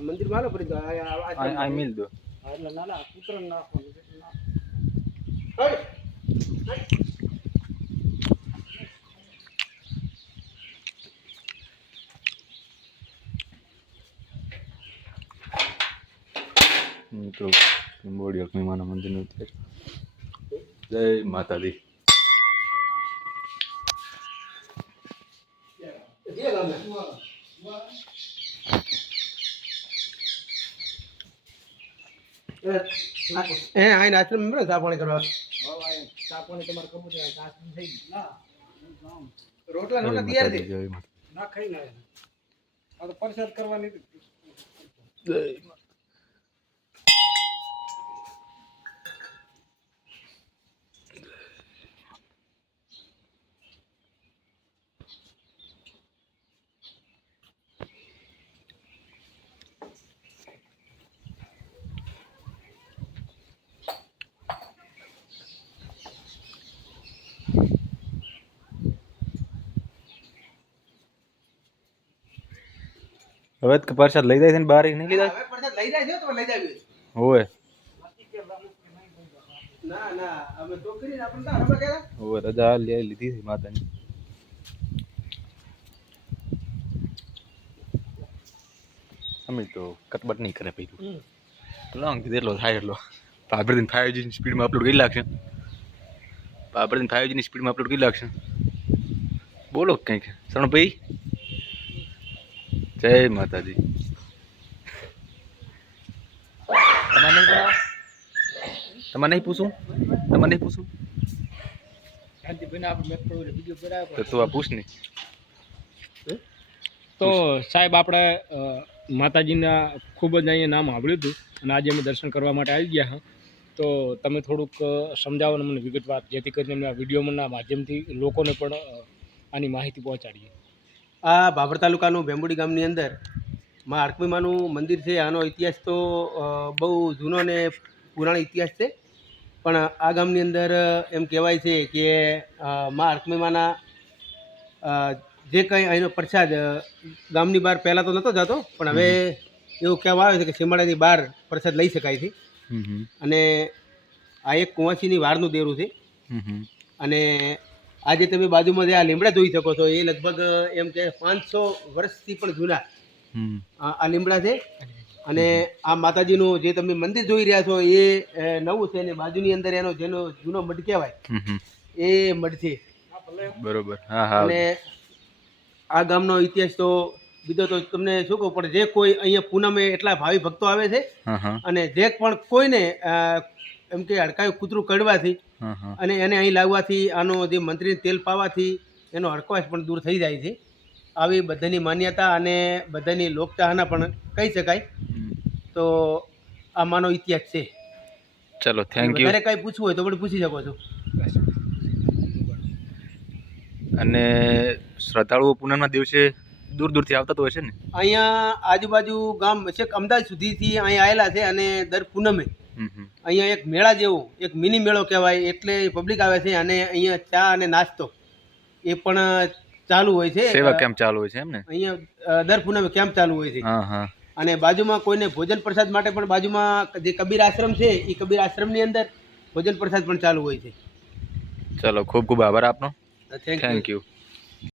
મંદિર માં પડી આ મિલ દો એટલે ના પુત્ર નાખો મિત્રો બોડી અગ્નિ માના મંદિર નું જય માતાજી આઈને આશ્રમ માં ચા પાણી કરવા ચા પાણી તમારે કબૂત થઈ રોટલા રોટલા તૈયાર છે ના ખાઈ ના આ તો પરસાદ કરવાની જય હવે તો પ્રસાદ લઈ જાય છે ને બહાર નહીં લીધા હવે પરસાદ લઈ જાય છે તો લઈ જાવી હોય ના ના અમે છોકરીને આપણે તો હવે કેલા હોય રજા લીધી છે માતાની અમે તો કટબટ નહીં કરે પેલું લોંગ એટલો થાય એટલો પાપરદીન 5G ની સ્પીડમાં અપલોડ કરી લાગશે પાપરદીન 5G ની સ્પીડમાં અપલોડ કરી લાગશે બોલો કંઈક શરણભાઈ જય માતાજી તમારે નહીં પૂછું તો તું આ પૂછ નહીં તો સાહેબ આપણે માતાજીના ખૂબ જ અહીંયા નામ સાંભળ્યું હતું અને આજે અમે દર્શન કરવા માટે આવી ગયા હા તો તમે થોડુંક સમજાવો ને મને વિગતવાર જેથી કરીને અમે આ વિડીયોના માધ્યમથી લોકોને પણ આની માહિતી પહોંચાડીએ આ બાબર તાલુકાનું ભેંબુડી ગામની અંદર માં અડકમીમાનું મંદિર છે આનો ઇતિહાસ તો બહુ જૂનો ને પુરાણો ઇતિહાસ છે પણ આ ગામની અંદર એમ કહેવાય છે કે માં અડકમીમાના જે કંઈ અહીંનો પ્રસાદ ગામની બહાર પહેલાં તો નહોતો જતો પણ હવે એવું કહેવા આવે છે કે સીમાડાની બહાર પ્રસાદ લઈ શકાય છે અને આ એક કુંવાસીની વારનું દેરું છે અને આજે તમે બાજુમાં જે આ લીમડા જોઈ શકો છો એ લગભગ એમ કે 500 વર્ષથી પણ જૂના આ લીમડા છે અને આ માતાજીનું જે તમે મંદિર જોઈ રહ્યા છો એ નવું છે અને બાજુની અંદર એનો જેનો જૂનો મઢ કહેવાય એ મઢ છે બરોબર હા હા અને આ ગામનો ઇતિહાસ તો બીજો તો તમને શું કહું પણ જે કોઈ અહીંયા પૂનમે એટલા ભાવિ ભક્તો આવે છે અને જે પણ કોઈને એમ કે હડકાયું કૂતરું કડવાથી અને એને અહીં લાવવાથી આનો જે મંત્રીને તેલ પાવાથી એનો હડકાશ પણ દૂર થઈ જાય છે આવી બધાની માન્યતા અને બધાની લોકચાહના પણ કહી શકાય તો આ માનો ઇતિહાસ છે ચલો થેન્ક યુ વધારે કંઈ પૂછવું હોય તો પણ પૂછી શકો છો અને શ્રદ્ધાળુઓ પૂનમના દિવસે દૂર દૂરથી આવતા તો હશે ને અહીંયા આજુબાજુ ગામ છે અમદાવાદ સુધીથી અહીંયા આવેલા છે અને દર પૂનમે અહીંયા એક મેળા જેવો એક મિની મેળો કહેવાય એટલે પબ્લિક આવે છે અને અહીંયા ચા અને નાસ્તો એ પણ ચાલુ હોય છે સેવા કેમ્પ ચાલુ હોય છે એમ ને અહીંયા દર પૂનમે કેમ્પ ચાલુ હોય છે અને બાજુમાં કોઈને ભોજન પ્રસાદ માટે પણ બાજુમાં જે કબીર આશ્રમ છે એ કબીર આશ્રમની અંદર ભોજન પ્રસાદ પણ ચાલુ હોય છે ચલો ખૂબ ખૂબ આભાર આપનો થેન્ક યુ